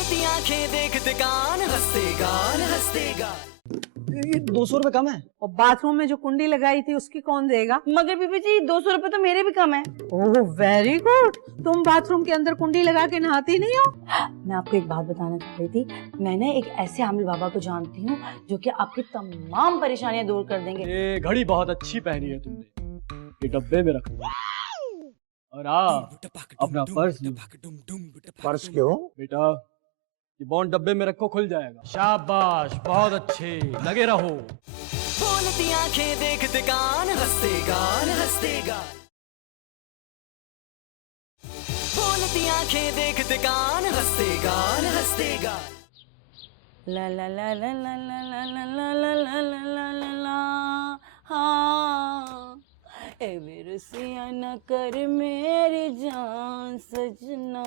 खोलती आंखें देखते कान हंसते गान। ये 200 रुपए कम है। और बाथरूम में जो कुंडी लगाई थी उसकी कौन देगा? मगर बीबी जी 200 रुपए तो मेरे भी कम है। Oh very good. तुम बाथरूम के अंदर कुंडी लगा के नहाती नहीं हो? मैं आपको एक बात बताना चाह रही थी। मैं ना एक ऐसे आमिल बाबा को जानती हूँ जो कि आपकी तमाम परेशानियां दूर कर देंगे। ये घड़ी बहुत अच्छी पहनी है तुमने, ये डब्बे में रखो। और अपना पर्स क्यों? बेटा, ये बॉन्ड डब्बे में रखो, खुल जाएगा। शाबाश, बहुत अच्छे, लगे रहो। खोलती आंखें देखते कान हंसते गान। खोलती आंखें देखते कान हंसते गान। ला ला ला ला ला ला ला ला ला ला ला ला ला ला हाँ ए विरसिया न कर मेरी जान सजना,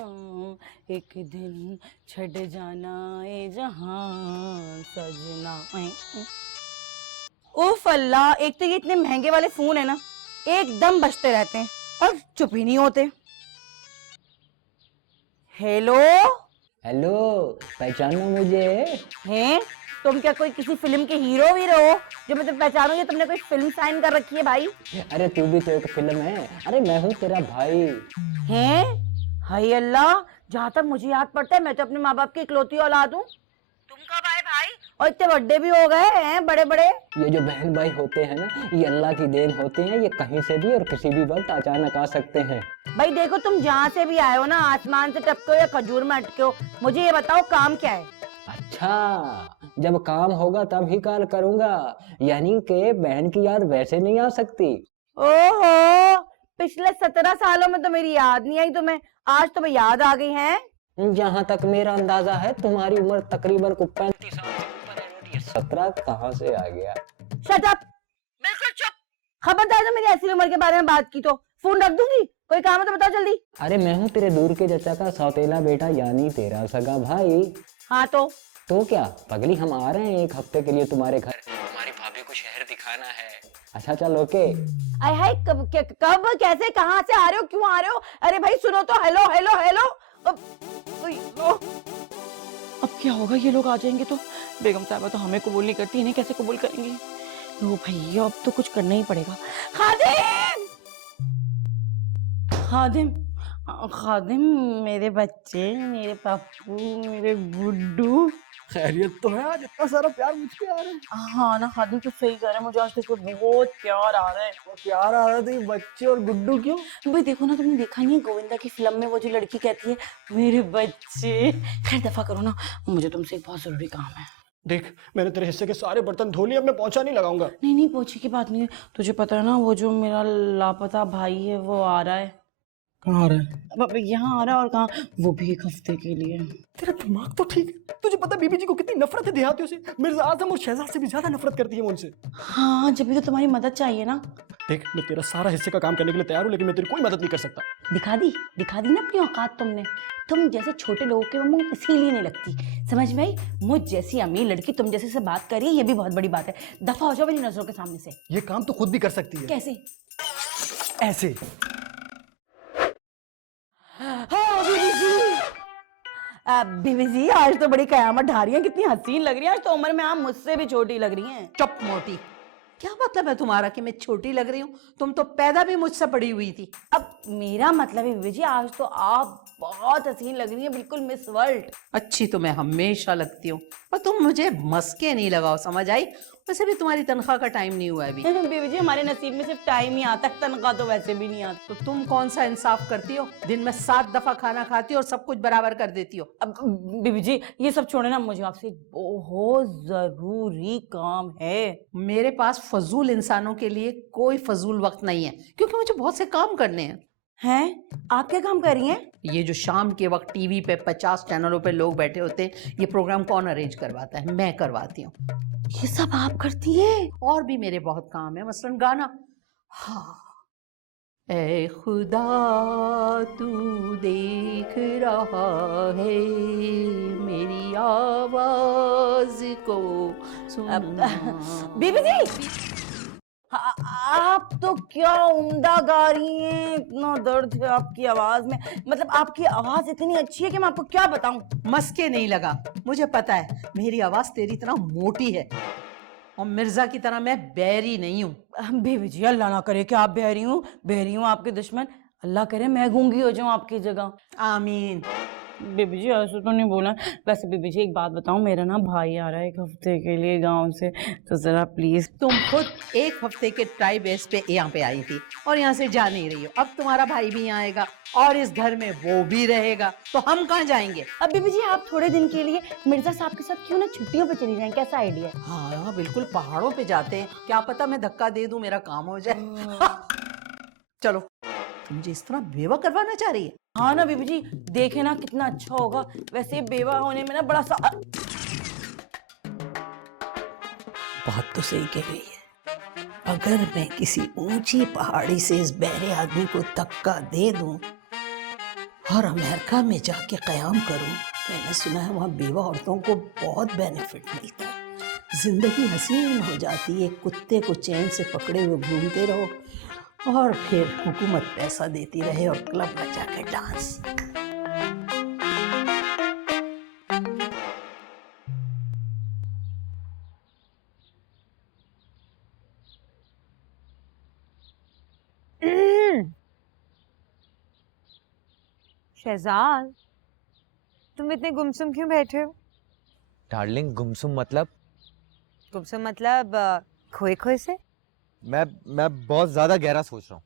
एक दिन छड़ जाना ए जहां सजना। उफ अल्लाह, एक तो ये इतने महंगे वाले फोन है ना, एकदम बजते रहते हैं और चुप ही नहीं होते। हेलो हेलो, पहचानो मुझे? हैं? तुम क्या कोई किसी फिल्म के हीरो वीरो हो जो मैं तुम्हें पहचानूंगी? तुमने कोई फिल्म साइन कर रखी है भाई? अरे तू भी तो एक फिल्म है। अरे मैं हूँ तेरा भाई। हैं? हाय अल्लाह, जहाँ तक मुझे याद पड़ता है मैं तो अपने माँ बाप की इकलौती औलाद हूँ। तुम कब आए भाई? और इतने बड़े भी हो गए हैं, बड़े बड़े। ये जो बहन भाई होते हैं ना, ये अल्लाह की देन होते हैं। ये कहीं से भी और किसी भी वक्त अचानक आ सकते हैं। भाई देखो, तुम जहाँ से भी आए हो ना, आसमान से टपके हो या खजूर में अटके हो, मुझे ये बताओ काम क्या है? अच्छा, जब काम होगा तब ही कॉल करूंगा। यानी कि बहन की याद वैसे नहीं आ सकती। ओहो, पिछले 17 सालों में तो मेरी याद नहीं आई तुम्हें, आज तुम्हें याद आ गई है? जहाँ तक मेरा अंदाजा है तुम्हारी उम्र तकरीबन को 35 साल के ऊपर है और ये 17 कहाँ से आ गया? शट अप, बिल्कुल चुप। खबरदार जो मेरी ऐसी उम्र के बारे में बात की तो फोन रख दूंगी। कोई काम है तो बताओ जल्दी। अरे मैं हूँ तेरे दूर के चाचा का सौतेला बेटा, यानी तेरा सगा भाई। हाँ तो क्या पगली, हम आ रहे हैं एक हफ्ते के लिए तुम्हारे घर। हमारी भाभी को शहर दिखाना है। अच्छा चल ओके। आय हाय, कब कैसे कहाँ से आ रहे हो, क्यों आ रहे हो? अरे भाई सुनो तो, हेलो हेलो हेलो। अब क्या होगा, ये लोग आ जाएंगे तो? बेगम साहबा तो हमें कबूल नहीं करती, इन्हें कैसे कबूल करेंगी? ओ भैया, अब तो कुछ करना ही पड़ेगा। खादिम, खादिम, खादिम, मेरे बच्चे, मेरे पप्पू, मेरे गुड्डू। खैरियत तो है? आज इतना सारा प्यार मुझसे आ रहा है। हाँ ना खादिम, तो सही कह रहे हैं, मुझे आज देखो बहुत प्यार आ रहा है। और प्यार आ रहा था, ये बच्चे और गुड्डू क्यों? भाई देखो ना, तुमने देखा नहीं है गोविंदा की फिल्म में वो जो लड़की कहती है मेरे बच्चे? खैर दफा करो ना, मुझे तुमसे एक बहुत जरूरी काम है। देख, मैंने तेरे हिस्से के सारे बर्तन धो लिए, अब मैं पोंछा नहीं लगाऊंगा। नहीं नहीं, पोछे की बात नहीं है। तुझे पता है ना, वो जो मेरा लापता भाई है वो आ रहा है। कहाँ आ रहा है? अब यहाँ आ रहा है, और कहाँ? वो भी एक हफ्ते के लिए। तेरा दिमाग तो ठीक है। तुझे पता है बीबी जी को कितनी नफरत है देहातियों से? मिर्जा आजम और शहजाद से भी ज्यादा नफरत करती है मुझसे। हाँ, जब भी तो तुम्हारी मदद चाहिए ना। देख, मैं तेरा सारा हिस्से का काम करने के लिए तैयार हूँ, लेकिन मैं तेरी कोई मदद नहीं कर सकता। दिखा दी ना अपनी औकात तुमने। तुम जैसे छोटे लोगों के मुंह इसीलिए नहीं लगती, समझ में आई? मुझ जैसी अमीर लड़की तुम जैसे से बात कर रही है, ये भी बहुत बड़ी बात है। दफा हो जाओ मेरी नजरों के सामने से। ये काम तो खुद भी कर सकती है। कैसे? ऐसे। बीबी जी, आज तो बड़ी कयामत ढा रही है, कितनी हसीन लग रही है। आज तो उम्र में आप मुझसे भी छोटी लग रही हैं। चुप मोटी, क्या मतलब है तुम्हारा कि मैं छोटी लग रही हूँ? तुम तो पैदा भी मुझसे बड़ी हुई थी। अब मेरा मतलब है बीबी जी, आज तो आप बहुत हसीन लग रही हैं, बिल्कुल मिस वर्ल्ड। अच्छी तो मैं हमेशा लगती हूँ, पर तुम मुझे मस्के नहीं लगाओ, समझ आई? वैसे भी तुम्हारी तनख्वाह का टाइम नहीं हुआ है अभी। बीबी जी, हमारे नसीब में सिर्फ टाइम ही आता है, तनख्वाह तो वैसे भी नहीं आती। तो तुम कौन सा इंसाफ करती हो? दिन में 7 दफा खाना खाती हो और सब कुछ बराबर कर देती हो। अब बीबी जी ये सब छोड़े ना, मुझे आपसे एक बहुत जरूरी काम है। मेरे पास फजूल इंसानों के लिए कोई फजूल वक्त नहीं है, क्योंकि मुझे बहुत से काम करने हैं। आप क्या काम कर रही हैं? ये जो शाम के वक्त टीवी पे 50 चैनलों पे लोग बैठे होते हैं, ये प्रोग्राम कौन अरेंज करवाता है? मैं करवाती हूँ। ये सब आप करती हैं? और भी मेरे बहुत काम है, मसलन गाना। हाँ, ऐ खुदा तू देख रहा है, मेरी आवाज को सुनना। बीबी जी, आप तो क्या उम्दा गा रही हैं, इतना दर्द है आपकी आवाज में। मतलब आपकी आवाज इतनी अच्छी है कि मैं आपको क्या बताऊं। मस्के नहीं लगा, मुझे पता है मेरी आवाज तेरी तरह मोटी है और मिर्जा की तरह मैं बैरी नहीं हूँ। बेबी जी अल्लाह ना करे कि आप बहरी हूँ आपके दुश्मन। अल्लाह करे मैं गूंगी हो जाऊं आपकी जगह। आमीन। बेबी जी ऐसे तो नहीं बोला। वैसे बेबी जी एक बात बताऊं, मेरा ना भाई आ रहा है 1 हफ्ते के लिए गांव से, तो जरा प्लीज। तुम खुद 1 हफ्ते के ट्राई बेस पे यहाँ पे आई थी और यहाँ से जा नहीं रही हो। अब तुम्हारा भाई भी यहाँ आएगा और इस घर में वो भी रहेगा, तो हम कहाँ जाएंगे? अब बेबी जी आप थोड़े दिन के लिए मिर्जा साहब के साथ क्यों ना छुट्टियों पे चली जाएं, कैसा आइडिया है? हाँ बिल्कुल, पहाड़ों पे जाते हैं, क्या पता मैं धक्का दे दूं मेरा काम हो जाए। चलो, तुम मुझे इस तरह बेवा करवाना चाह रही है? हाँ ना बेबी जी, देखे ना कितना अच्छा होगा। वैसे बेवा होने में ना बड़ा सा बात तो सही कह रही है। अगर मैं किसी ऊंची पहाड़ी से इस बहरे आदमी को धक्का दे दूं और अमेरिका में जाके कयाम करूं, मैंने सुना है वहां बेवा औरतों को बहुत बेनिफिट मिलता है, जिंदगी हसीन हो जाती है, कुत्ते को चैन से पकड़े हुए घूमते रहो और फिर हुकूमत पैसा देती रहे और क्लब में जाके डांस। शहजाद, तुम इतने गुमसुम क्यों बैठे हो? डार्लिंग, गुमसुम मतलब? गुमसुम मतलब खोए खोए से? मैं बहुत ज्यादा गहरा सोच रहा हूँ।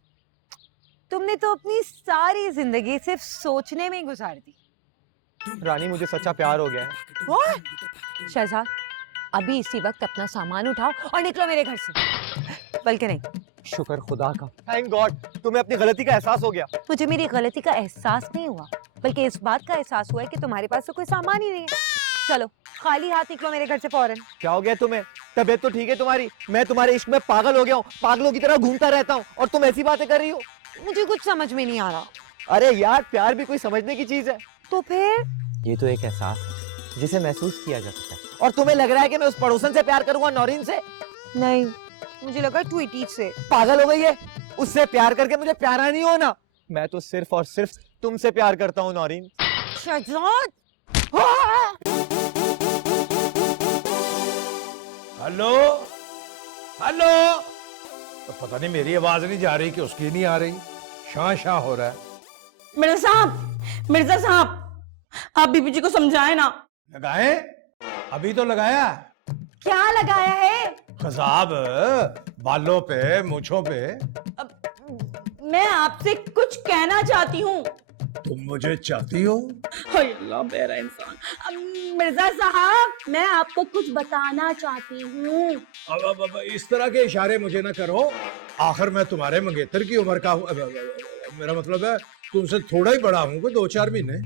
तुमने तो अपनी सारी जिंदगी सिर्फ सोचने में ही गुजार दी। रानी, मुझे सच्चा प्यार हो गया है। शहजाद, अभी इसी वक्त अपना सामान उठाओ और निकलो मेरे घर से। बल्कि नहीं, शुक्र खुदा का, थैंक गॉड, तुम्हें अपनी गलती का एहसास हो गया। मुझे मेरी गलती का एहसास नहीं हुआ, बल्कि इस बात का एहसास हुआ है कि तुम्हारे पास तो कोई सामान ही नहीं है। चलो, खाली हाथ निकलो मेरे घर से फौरन। क्या हो गया तुम्हें? तबीयत तो ठीक है तुम्हारी? मैं तुम्हारे इश्क में पागल हो गया हूँ, पागलों की तरह घूमता रहता हूँ और तुम ऐसी बातें कर रही हो। मुझे कुछ समझ में नहीं आ रहा। अरे यार, प्यार भी कोई समझने की चीज है। तो फिर? ये तो एक एहसास है जिसे महसूस किया जा सकता है। और तुम्हें लग रहा है कि मैं उस पड़ोसन से प्यार करूंगा, नौरीन से? नहीं, मुझे लगा ट्वीटी से। पागल हो गई है? उससे प्यार करके मुझे प्यारा नहीं होना। मैं तो सिर्फ और सिर्फ तुमसे प्यार करता हूँ नौरीन। शहजाद! Hello hello. तो पता नहीं मेरी आवाज नहीं जा रही कि उसकी नहीं आ रही। शां शां हो रहा है। मिर्जा साहब आप बीबी जी को समझाए ना। लगाए? अभी तो लगाया। क्या लगाया है? खजाब बालों पे, मूछों पे। मैं आपसे कुछ कहना चाहती हूँ। तुम मुझे चाहती हो? हाय अल्लाह, बेरा इंसान। मिर्जा साहब, मैं आपको कुछ बताना चाहती हूँ। अब इस तरह के इशारे मुझे ना करो। आखिर मैं तुम्हारे मंगेतर की उम्र का हूँ। मेरा मतलब है तुमसे थोड़ा ही बड़ा हूँ, 2-4 महीने।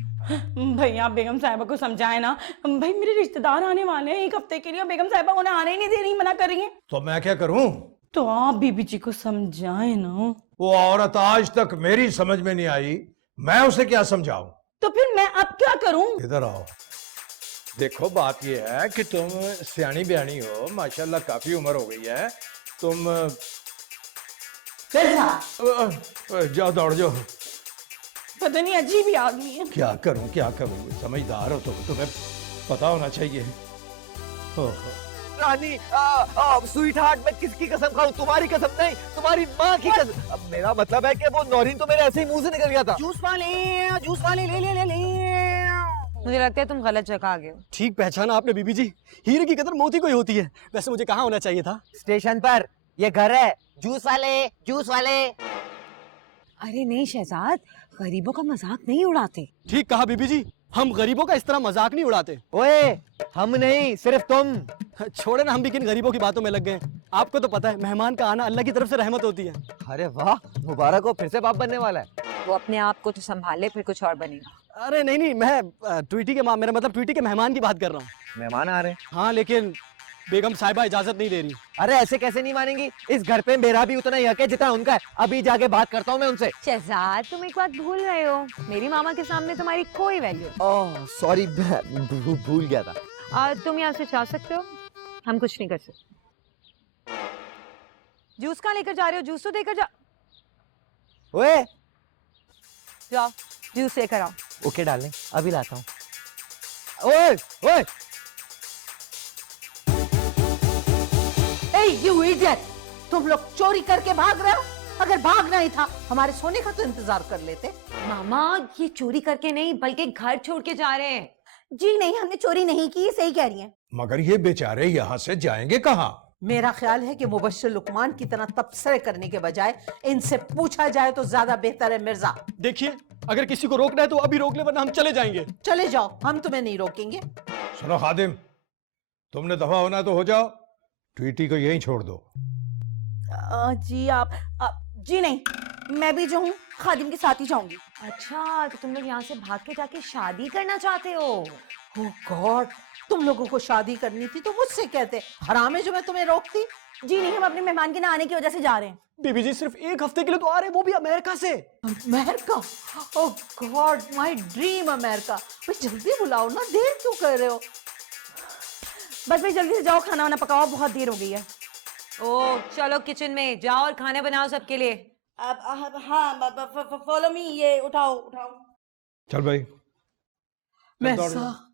भैया बेगम साहिबा को समझाए ना। भाई मेरे रिश्तेदार आने वाले हैं 1 हफ्ते के लिए, बेगम साहिबा उन्हें आने ही नहीं दे रही, मना कर रही हैं। तो मैं क्या करूँ? तो आप बीबी जी को समझाए ना। वो औरत आज तक मेरी समझ में नहीं आई, मैं उसे क्या समझाऊं? तो फिर मैं अब क्या करूं? इधर आओ। देखो, बात ये है कि तुम सियानी बयानी हो, माशाल्लाह काफी उम्र हो गई है। तुम जाओ, दौड़ जाओ। पता नहीं अजीब ही आदमी है। क्या करूं क्या करूं? समझदार हो तुम, तुम्हें पता होना चाहिए। ओहो। रानी, स्वीट हार्ट, मैं किसकी कसम खाऊं? तुम्हारी कसम नहीं, तुम्हारी माँ की कसम। अब मेरा मतलब है कि वो नौरीन तो मेरे ऐसे ही मुंह से निकल गया था। जूस वाले ले। मुझे लगता है तुम गलत जगह आ गए हो। ठीक पहचाना आपने बीबी जी, हीरे की कदर मोती को ही होती है। वैसे मुझे कहाँ होना चाहिए था? स्टेशन पर। ये घर है। जूस वाले। अरे नहीं शहजाद, गरीबों का मजाक नहीं उड़ाते। ठीक कहा बीबी जी, हम गरीबों का इस तरह मजाक नहीं उड़ाते। ओए, हम नहीं, सिर्फ तुम। छोड़े ना, हम भी किन गरीबों की बातों में लग गए। आपको तो पता है मेहमान का आना अल्लाह की तरफ से रहमत होती है। अरे वाह, मुबारक हो, फिर से बाप बनने वाला है। वो अपने आप को तो संभाले, फिर कुछ और बनेगा। अरे नहीं, मैं ट्वीटी के मेरा मतलब ट्वीटी के मेहमान की बात कर रहा हूँ। मेहमान आ रहे हैं? हाँ, लेकिन बेगम साहिबा इजाजत नहीं दे रही। अरे ऐसे कैसे नहीं मानेंगी? इस घर पे मेरा भी उतना ही हक है जितना उनका है। अभी जाके बात करता हूँ मैं उनसे। शहजाद, तुम एक बात भूल रहे हो, मेरी मामा के सामने तुम्हारी कोई वैल्यू। ओह सॉरी, भूल गया था। तुम यहाँ से जा सकते हो, हम कुछ नहीं कर सकते। जूस कहाँ लेकर जा रहे हो? जूस तो देकर जा। ओए जाओ जूस लेकर आओ। ओके डार्लिंग, अभी लाता हूँ। ओए ओए ए यू इडियट, तुम लोग चोरी करके भाग रहे हो? अगर भागना ही था हमारे सोने का तो इंतजार कर लेते। मामा ये चोरी करके नहीं बल्कि घर छोड़ के जा रहे हैं। जी नहीं, हमने चोरी नहीं की, सही कह रही हैं। मगर ये बेचारे यहाँ से जाएंगे कहाँ? मेरा ख्याल है कि मुबश्शिर लुकमान की तरह तबसरे करने के बजाय इनसे पूछा जाए तो ज्यादा बेहतर है। मिर्जा देखिए, अगर किसी को रोकना है तो अभी रोक ले, वरना हम चले जाएंगे। चले जाओ, हम तुम्हें नहीं रोकेंगे। सुनो खादिम, तुमने दफा होना तो हो जाओ, ट्वीटी को यहीं छोड़ दो। जी जी नहीं, मैं भी जो हूँ खादिम के साथ ही जाऊंगी। अच्छा तो तुम लोग यहाँ से भाग के जाके शादी करना चाहते हो? ओह गॉड, तुम लोगों को शादी करनी थी तो मुझसे कहते, हराम है जो मैं तुम्हें रोकती। जी नहीं, हम अपने मेहमान के ना आने की वजह से जा रहे हैं। बीबी जी सिर्फ 1 हफ्ते के लिए तो आ रहे हैं, वो भी अमेरिका से। America? Oh God, my dream America. भाई जल्दी बुलाओ ना, देर क्यों कर रहे हो? बस भाई जल्दी से जाओ, खाना वाना पकाओ, बहुत देर हो गई है। ओ चलो किचन में जाओ और खाने बनाओ सबके लिए। हाँ फॉलो मी, ये उठाओ उठाओ। चल भाई। मैसा,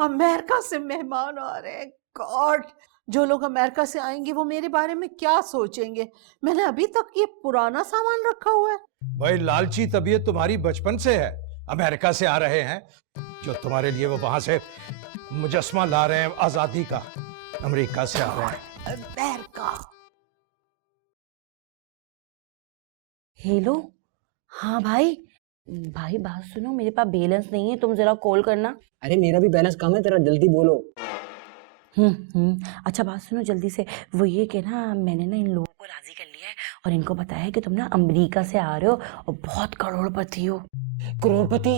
अमेरिका से मेहमान आ रहे हैं। गॉड, जो लोग अमेरिका से आएंगे वो मेरे बारे में क्या सोचेंगे? मैंने अभी तक ये पुराना सामान रखा हुआ है। भाई लालची तबीयत तुम्हारी बचपन से है। अमेरिका से आ रहे हैं, जो तुम्हारे लिए वो वहां से मुजस्मा ला रहे हैं आजादी का। अमेरिका से आ रहे हैं। अमेरिका। हेलो, हाँ भाई। भाई बात सुनो, मेरे पास बैलेंस नहीं है, तुम जरा कॉल करना। अरे मेरा भी बैलेंस कम है, तेरा जल्दी बोलो। अच्छा बात सुनो जल्दी से, वो ये कि ना मैंने ना इन लोगों को राजी कर लिया है और इनको बताया है कि तुम ना अमेरिका से आ रहे हो और बहुत करोड़पति हो। करोड़पति?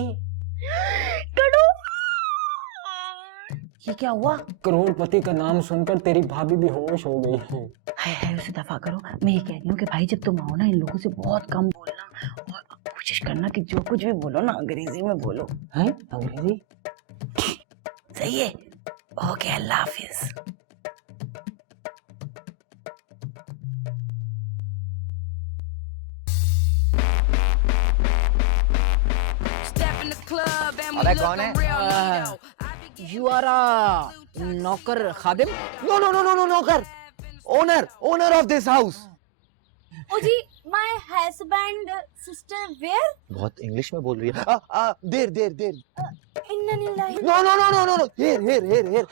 ये क्या हुआ? करोड़पति का नाम सुनकर तेरी भाभी भी होश हो गई है। हाय उसे दफा करो। मैं ये कह रही हूँ कि भाई जब तुम आओ ना, इन लोगों से बहुत कम बोलना और कोशिश करना कि जो कुछ भी बोलो ना अंग्रेजी में बोलो। हैं? अंग्रेजी? सही है? ओके, अल्लाह हाफिज। अबे कौन है? यू आर अ नौकर खादिम? No no no no no नौकर, owner of this house. Oh जी, माय हस्बैंड सिस्टर वेयर? बहुत इंग्लिश में बोल रही है। देर इन्ना लिल्लाहि। No no no no no no, here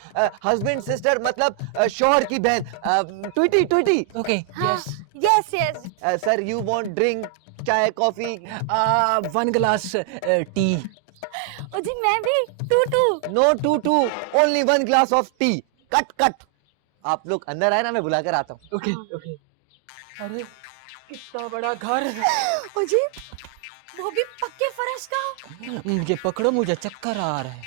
husband sister मतलब शौहर की बहन। Tweety. Okay, yes yes. Sir you want drink, चाय कॉफी? 1 glass tea. ओ जी मैं भी to. No two, only 1 glass of tea. Cut. आप लोग अंदर आए ना, मैं बुला कर आता हूँ। ओके। अरे कितना बड़ा घर है। ओ जी, वो भी पक्के फर्श का। मुझे पकड़ो, मुझे चक्कर आ रहा है।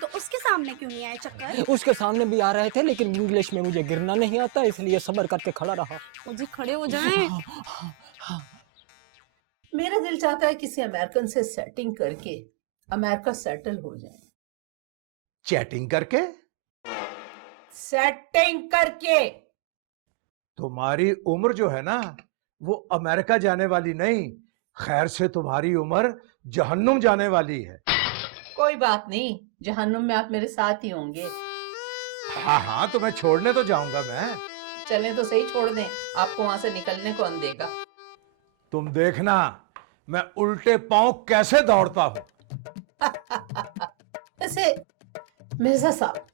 तो उसके सामने क्यों नहीं आए चक्कर? उसके सामने भी आ रहे थे, लेकिन इंग्लिश में मुझे गिरना नहीं आता, इसलिए सब्र करके खड़ा रहा। ओ जी खड़े हो जाएं। मेरा दिल चाहता है किसी अमेरिकन से सेटिंग करके अमेरिका सेटल हो जाए। चैटिंग करके? सेटिंग करके। तुम्हारी उम्र जो है ना, वो अमेरिका जाने वाली नहीं, खैर से तुम्हारी उम्र जहन्नुम जाने वाली है। कोई बात नहीं, जहन्नुम में आप मेरे साथ ही होंगे। हाँ, तुम्हें छोड़ने तो जाऊंगा मैं। चलें तो सही, छोड़ दें, आपको वहां से निकलने कौन देगा? तुम देखना मैं उल्टे पांव कैसे दौड़ता हूँ। ऐसे मिर्जा साहब,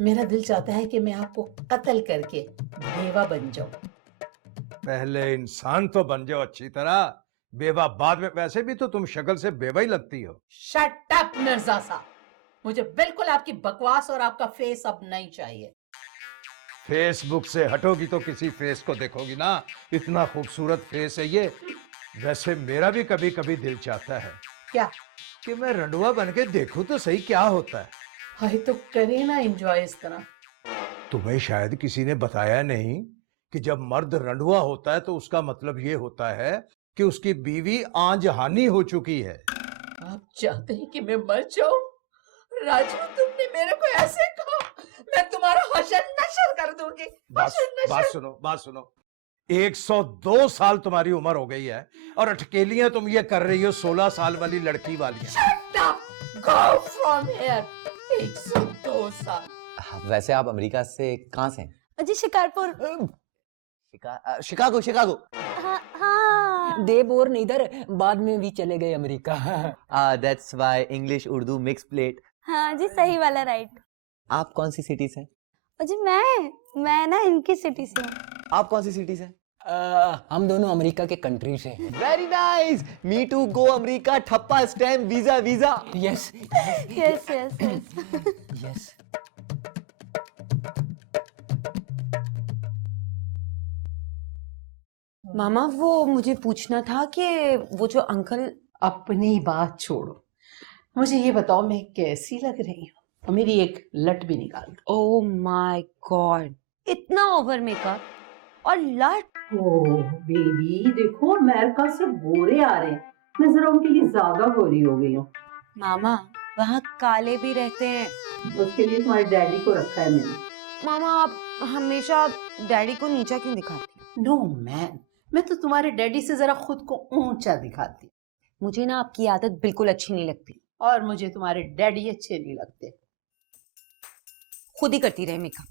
मेरा दिल चाहता है कि मैं आपको कत्ल करके बेवा बन जाऊं। पहले इंसान तो बन जाओ अच्छी तरह, बेवा बाद में। वैसे भी तो तुम शक्ल से बेवा ही लगती हो। शट अप मिर्जा साहब, मुझे बिल्कुल आपकी बकवास और आपका फेस अब नहीं चाहिए। फेसबुक से हटोगी तो किसी फेस को देखोगी ना, इतना खूबसूरत फेस है ये। वैसे मेरा भी कभी कभी दिल चाहता है क्या? कि मैं रंडुआ बन के देखूं तो सही क्या होता है। हाय तो करे ना एंजॉय इस तरह। तुम्हें शायद किसी ने बताया नहीं कि जब मर्द रंडुआ होता है तो उसका मतलब ये होता है कि उसकी बीवी आंजहानी हो चुकी है। आप चाहते हैं कि मैं मर जाऊं? राजू, तुमने मेरे को ऐसे कहा, मैं तुम्हारा हशर नशर कर दूंगी। बात सुनो। 102 साल तुम्हारी उम्र हो गई है और अटकेलियां तुम ये कर रही हो 16 साल वाली लड़की वाली। Go from here. 102 साल। वैसे आप अमेरिका से कहाँ से हैं? जी शिकारपुर। Chicago Chicago. हाँ हाँ। दे बोर नीदर, बाद में भी चले गए America. That's why English Urdu mix plate. हाँ जी सही वाला राइट। आप कौन सी सिटी से? जी मैं ना इनकी सिटी से हूँ। आप कौन सी सिटी से? हम दोनों अमेरिका के कंट्री से। Very nice, me to go America, ठप्पा stamp visa visa. Yes yes yes yes. Yes. मामा वो मुझे पूछना था कि वो जो अंकल। अपनी बात छोड़ो, मुझे ये बताओ मैं कैसी लग रही हूँ? और मेरी एक लट भी निकाल दो। ओ माय गॉड, इतना ओवर मेकअप और लट। ओह बेबी, देखो अमेरिका से गोरे आ रहे हैं, मैं जरा उनके लिए ज्यादा गोरी हो गई हूँ। मामा वहाँ काले भी रहते हैं। उसके लिए तुम्हारे डैडी को रखा है मैंने। मामा आप हमेशा डैडी को नीचा क्यों दिखाती? नो मैन, मैं तो तुम्हारे डैडी से जरा खुद को ऊंचा दिखाती, मुझे ना आपकी आदत बिल्कुल अच्छी नहीं लगती। और मुझे तुम्हारे डैडी अच्छे नहीं लगते। खुद ही करती रहे मेकअप।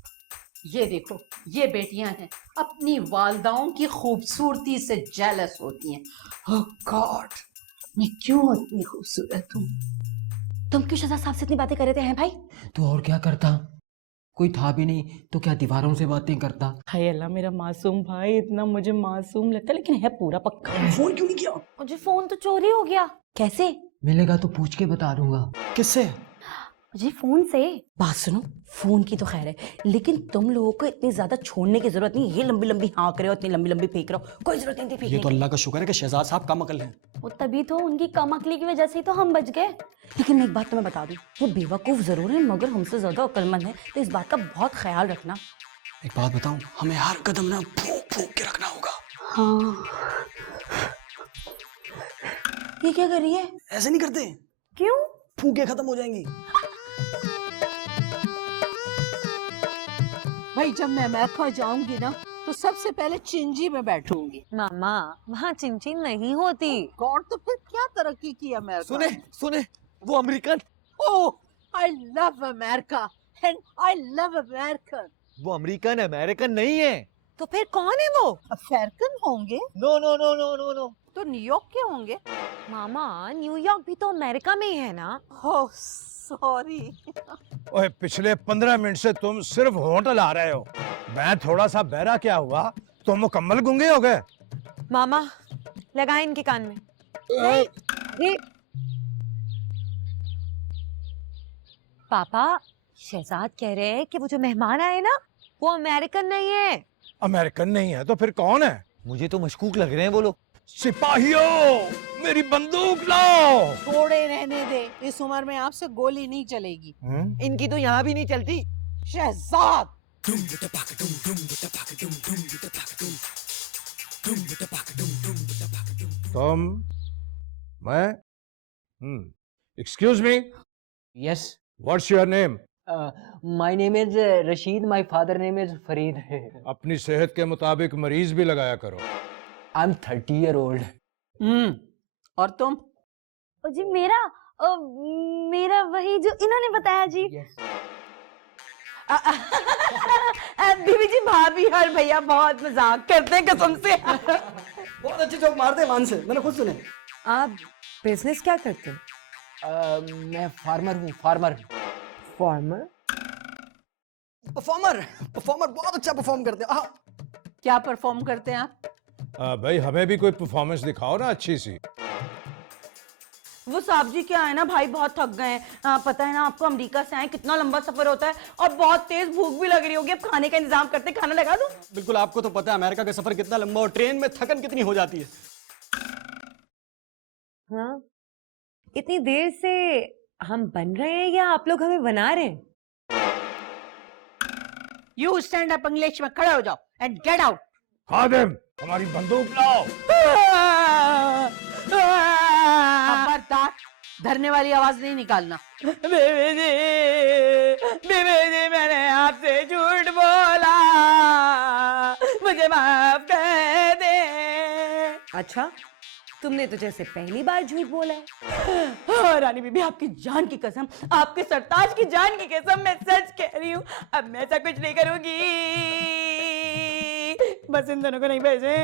ये देखो, ये बेटियां हैं, अपनी वालदाओं की खूबसूरती से जेलस होती हैं। ओह गॉड, मैं क्यों इतनी खूबसूरत हूँ? तुम क्यों शहजाद साहब से इतनी बातें कर रहे थे हैं भाई? तो और क्या करता, कोई था भी नहीं तो क्या दीवारों से बातें करता। हाय अल्लाह, मेरा मासूम भाई इतना मुझे मासूम लगता है, लेकिन है पूरा पक्का। फोन क्यों नहीं किया? मुझे फोन तो चोरी हो गया। कैसे? मिलेगा तो पूछ के बता दूंगा। किससे? जी फोन से। बात सुनो, फोन की तो खैर है, लेकिन तुम लोगों को इतनी ज्यादा छोड़ने की जरूरत नहीं। ये लंबी लंबी हाँक रहे हो, इतनी लंबी लंबी फेंक रहे हो, कोई जरूरत नहीं थी फेंकने ये तो की। अल्लाह का शुक्र है कि शहजाद साहब कम अकल हैं। वो तभी तो उनकी कम अकली की वजह से ही तो हम बच गए। लेकिन मैं एक बात तुम्हें बता दूं, वो बेवकूफ जरूर है मगर हमसे ज्यादा अक्लमंद है, तो इस बात का बहुत ख्याल रखना। एक बात बताऊं, हमें हर कदम ना फूंक फूंक के रखना होगा। हाँ। ये क्या कर रही है? ऐसे नहीं करते, क्यों? फूके खत्म हो जाएंगी। भाई जब मैं अमेरिका जाऊंगी ना, तो सबसे पहले चिंजी में बैठूंगी। मामा वहाँ चिंचिन नहीं होती। गॉड, तो फिर क्या तरक्की की अमेरिका? सुने सुने, वो American. Oh I love America and I love American. वो अमेरिकन अमेरिकन नहीं है। तो फिर कौन है वो? अमेरिकन होंगे no no no no no no. तो न्यूयॉर्क के होंगे। मामा न्यूयॉर्क भी तो अमेरिका में ही है ना। Oh sorry. ओए, पिछले 15 मिनट से तुम सिर्फ होंठ ला रहे हो। मैं थोड़ा सा बहरा क्या हुआ, तुम मुकम्मल गूंगे हो गए। मामा लगाए इनके कान में। ये पापा, शहजाद कह रहे हैं कि वो जो मेहमान आए ना, वो अमेरिकन नहीं है। अमेरिकन नहीं है तो फिर कौन है? मुझे तो मशकूक लग रहे हैं वो लोग। सिपाहियों, मेरी बंदूक लाओ। थोड़े रहने दे, इस उम्र में आपसे गोली नहीं चलेगी। इनकी तो यहाँ भी नहीं चलती। शहजाद, तुम, मैं, excuse me, yes. What's your name? My name is Rashid, my father name is Farid. अपनी सेहत के मुताबिक मरीज भी लगाया करो। I am 30 year old. और तुम? जी मेरा वही जो इन्होंने बताया जी। बीबी जी, भाभी और भैया बहुत मजाक करते हैं कसम से। बहुत अच्छे जोक मारते हैं मान से, मैंने खुद सुने। आप बिजनेस क्या करते हो? मैं फार्मर हूँ, फार्मर। फॉर्मर? परफॉर्मर बहुत अच्छा परफॉर्म करते हैं। क्या परफॉर्म करते हैं आप? भाई हमें भी कोई परफॉर्मेंस दिखाओ ना अच्छी सी। वो साहब जी क्या है ना भाई, बहुत थक गए हैं। पता है ना आपको, अमेरिका से आए, कितना लंबा सफर होता है और बहुत तेज भूख भी लग रही होगी। अब खाने का इंतजाम करते, खाना लगा दूं? बिल्कुल, आपको तो पता है अमेरिका का सफर कितना लंबा और ट्रेन में थकन कितनी हो जाती है। हाँ, इतनी देर से हम बन रहे हैं या आप लोग हमें बना रहे हैं? यू स्टैंड अप, इंग्लिश में खड़े हो जाओ एंड गेट आउट। खादिम, हमारी बंदूक लाओ। खबरदार, धरने वाली आवाज नहीं निकालना। बेबी जी मैंने आपसे झूठ बोला, मुझे माफ कर अच्छा, तुमने तो जैसे पहली बार झूठ बोला है। हाँ, रानी बीबी आपकी जान की कसम, आपके सरताज की जान की कसम, मैं सच कह रही हूँ। अब मैं ऐसा कुछ नहीं करूंगी। बस इन दोनों को नहीं भेजे।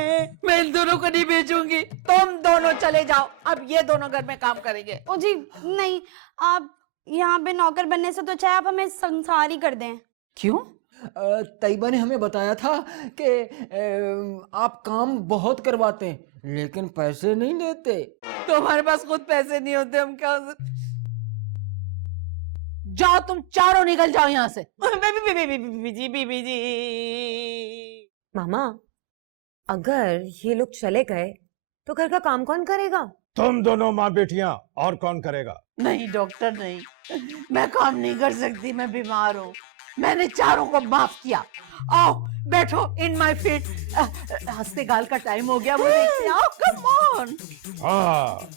मैं इन दोनों को नहीं भेजूंगी। तुम दोनों चले जाओ, अब ये दोनों घर में काम करेंगे। ओ जी नहीं, आप यहाँ पे नौकर बनने से तो चाहे आप हमें संसार ही कर दें। क्यों? तैयबा ने हमें बताया था कि आप काम बहुत करवाते हैं लेकिन पैसे नहीं देते। तुम्हारे पास खुद पैसे नहीं होते, हम क्या। जाओ तुम चारों निकल जाओ यहाँ से। बीबी जी। मामा, अगर ये लोग चले गए तो घर का काम कौन करेगा? तुम दोनों माँ बेटियां, और कौन करेगा? नहीं डॉक्टर नहीं, मैं काम नहीं कर सकती, मैं बीमार हूँ। मैंने चारों को माफ किया। आओ बैठो इन माय फीट। हंसते गाल का टाइम हो गया, वो देखते आओ, कम ऑन। हाँ,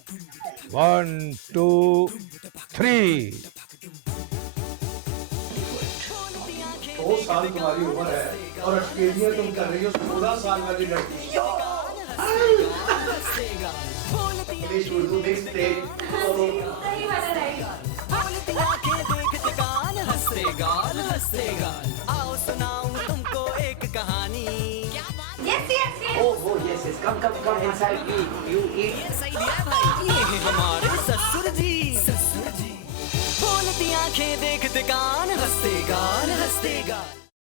1 2 3। 2 साल तुम्हारी उम्र है और ऑस्ट्रेलिया तुम कर रही हो 16 साल वाली लड़की। आओ सुनाऊं तुमको एक कहानी। Yes, yes, yes. Oh, yes, yes. Come inside. You eat.